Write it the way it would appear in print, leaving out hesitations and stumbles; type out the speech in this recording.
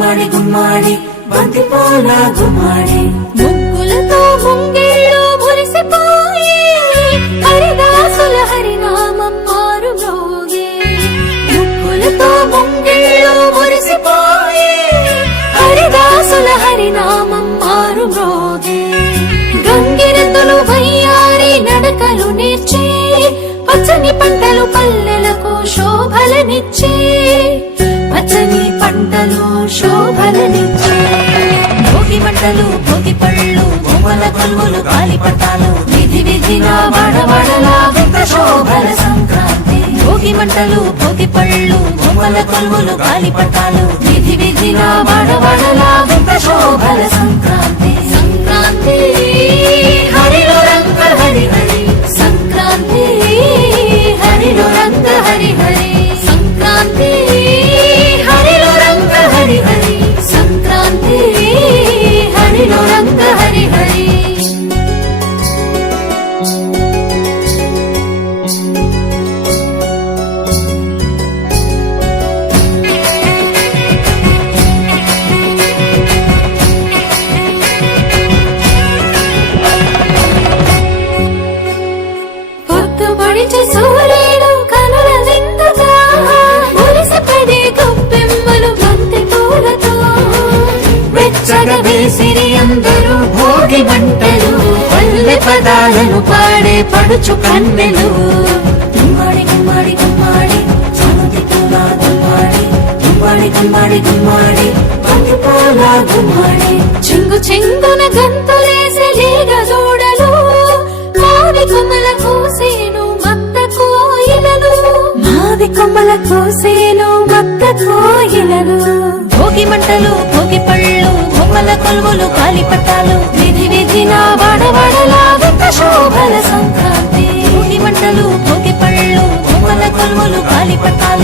గుమ్మాడి గుమ్మాడి బంతి పూల గుమ్మాడి ముగ్గులతో ముంగిళ్ళు మురిసిపోయి హరిదాసుల హరినామం మారు మ్రోగే. ముగ్గులతో ముంగిళ్ళు మురిసిపోయి హరిదాసుల హరినామం మారు మ్రోగే. గంగిరెద్దులు వయ్యారి నడకలు నేర్చి పచ్చని పంటలు పల్లెలకు శోభలనిచ్చే. పచ్చని పంటలు శోభలనిచ్చే. భోగి మంటలు భోగి పళ్ళు బొమ్మల కొలువులు గాలిపటాలు విధి విధిన వాడవాడలా వింత శోభల సంక్రాంతి. భోగి మంటలు భోగి పళ్ళు బొమ్మల కొలువులు గాలిపటాలు విధి విధిన వాడవాడలా వింత శోభల సంక్రాంతి. సంక్రాంతి హరిలో రంగ హరి హరి సంక్రాంతి హరిలో రంగ హరి హరి సంక్రాంతి హరిలో రంగ హరి హరి సంక్రాంతి హరిలో రంగ హరి హరి. పొద్దుపడిచే సూర్యుడు కనుల విందుగా మురిసిపడే గొప్పెమ్మలు బంతి పూలతో వెచ్చగా వేసిరి అందరూ భోగి మంటలు పల్లె పదాలను పాడే పడుచు కన్నెలు. గుమ్మాడి గుమ్మాడి గుమ్మాడి బంతి పూల గుమ్మాడి గుమ్మాడి గుమ్మాడి గుమ్మాడి బంతి పూల గుమ్మాడి చెంగు చెంగున గంతులేసే లేగ దూడలు మావి కొమ్మల కోసేను మత్త కోయిలలు. మావి కొమ్మల కోసేను మత్త కోయిలలు. భోగి మంటలు భోగి పళ్ళు బొమ్మల కొలువులు గాలిపటాలు విధి విధిన వాడవాడలా వింత శోభల సంక్రాంతి. భోగి మంటలు భోగి పళ్ళు బొమ్మల కొలువులు గాలిపటాలు